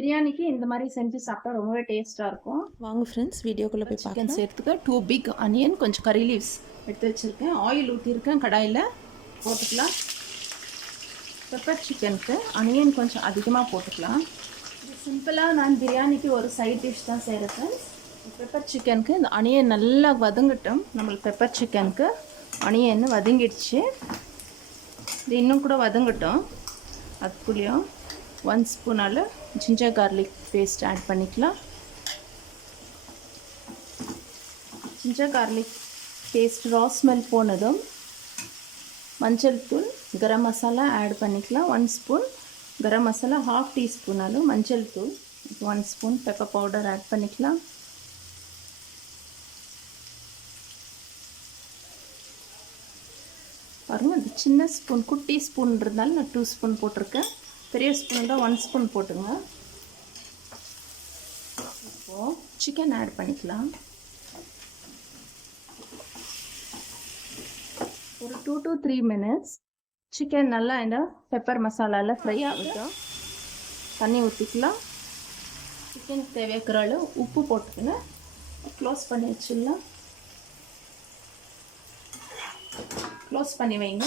பிரியாணிக்கு இந்த மாதிரி செஞ்சு சாப்பிட்டா ரொம்பவே டேஸ்ட்டாக இருக்கும். வாங்க ஃப்ரெண்ட்ஸ், வீடியோக்குள்ளே போய் சிக்கன் சேர்த்துக்க 2 பிக் ஆனியன், கொஞ்சம் கறி லீவ்ஸ் எடுத்து வச்சுருக்கேன். ஆயில் ஊற்றிருக்கேன், கடாயில் போட்டுக்கலாம். பெப்பர் சிக்கனுக்கு ஆனியன் கொஞ்சம் அதிகமாக போட்டுக்கலாம். இது சிம்பிளாக நான் பிரியாணிக்கு ஒரு சைட் டிஷ் தான் செய்கிறேன் ஃப்ரெண்ட்ஸ். பெப்பர் சிக்கனுக்கு இந்த ஆனியன் நல்லா வதங்கட்டும். நம்மளுக்கு பெப்பர் சிக்கனுக்கு ஆனியன் வதங்கிடுச்சு. இது இன்னும் கூட வதங்கட்டும். அதுக்குள்ளேயும் 1 ஸ்பூனால் ஜிஞ்சர் கார்லிக் பேஸ்ட் ஆட் பண்ணிக்கலாம். Ginger garlic paste raw smell போனதும் மஞ்சள் தூள், கரம் மசாலா ஆட் பண்ணிக்கலாம். 1 ஸ்பூன் கரம் மசாலா, 1/2 டீஸ்பூன் அளவு மஞ்சள் தூள், 1 ஸ்பூன் பெப்பர் பவுடர் ஆட் பண்ணிக்கலாம். பாருங்கள், அது சின்ன ஸ்பூன், குட்டி ஸ்பூன் இருந்தாலும் நான் 2 ஸ்பூன் போட்டிருக்கேன். பெரிய ஸ்பூன் தான் 1 ஸ்பூன் போட்டுங்க. இப்போது சிக்கன் ஆட் பண்ணிக்கலாம். ஒரு 2 to 3 மினிட்ஸ் சிக்கன் நல்லா இந்த பெப்பர் மசாலாவில் ஃப்ரை ஆகட்டும். தண்ணி ஊற்றிக்கலாம். சிக்கனுக்கு தேவைக்கிற அளவு உப்பு போட்டுக்கின்னு க்ளோஸ் பண்ணி வச்சிடலாம். க்ளோஸ் பண்ணி வைங்க.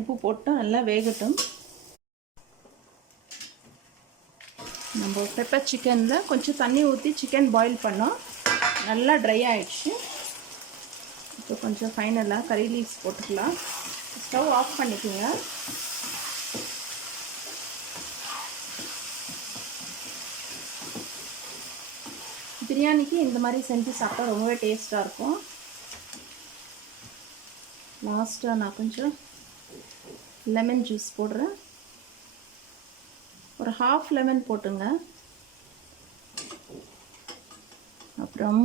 உப்பு போட்டு நல்லா வேகட்டும். நம்ம பெப்பர் சிக்கனில் கொஞ்சம் தண்ணி ஊற்றி சிக்கன் பாயில் பண்ணோம். நல்லா ட்ரை ஆகிடுச்சு. இப்போ கொஞ்சம் ஃபைனலாக கறி லீவ்ஸ் போட்டுக்கலாம். ஸ்டவ் ஆஃப் பண்ணிக்கோங்க. பிரியாணிக்கு இந்த மாதிரி செஞ்சு சாப்பிட்டா ரொம்பவே டேஸ்ட்டாக இருக்கும். லாஸ்ட்டாக நான் கொஞ்சம் லெமன் ஜூஸ் போடுறேன். ஒரு 1/2 லெமன் போட்டுங்க. அப்புறம்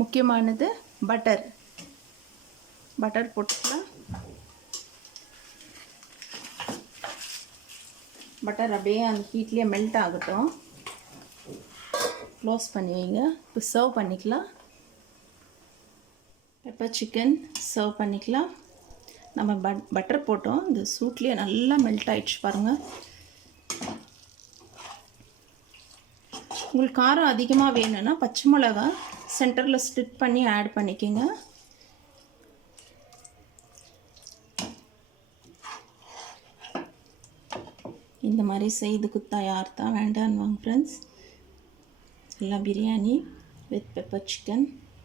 முக்கியமானது பட்டர் போட்டுக்கலாம். பட்டர் அப்படியே அந்த ஹீட்லேயே மெல்ட் ஆகட்டும். க்ளோஸ் பண்ணி வைங்க. இப்போ சர்வ் பண்ணிக்கலாம். பெப்பர் சிக்கன் சர்வ் பண்ணிக்கலாம். நம்ம பட்டர் போட்டோம், இந்த சூட்லேயே நல்லா மெல்ட் ஆகிடுச்சு பாருங்கள். உங்களுக்கு காரம் அதிகமாக வேணும்னா பச்சை மிளகா சென்டரில் ஸ்டிட் பண்ணி ஆட் பண்ணிக்கோங்க. இந்த மாதிரி செய்து குத்தா யார் தான் வேண்டான்னு வாங்க ஃப்ரெண்ட்ஸ். எல்லாம் பிரியாணி வித் பெப்பர் சிக்கன்.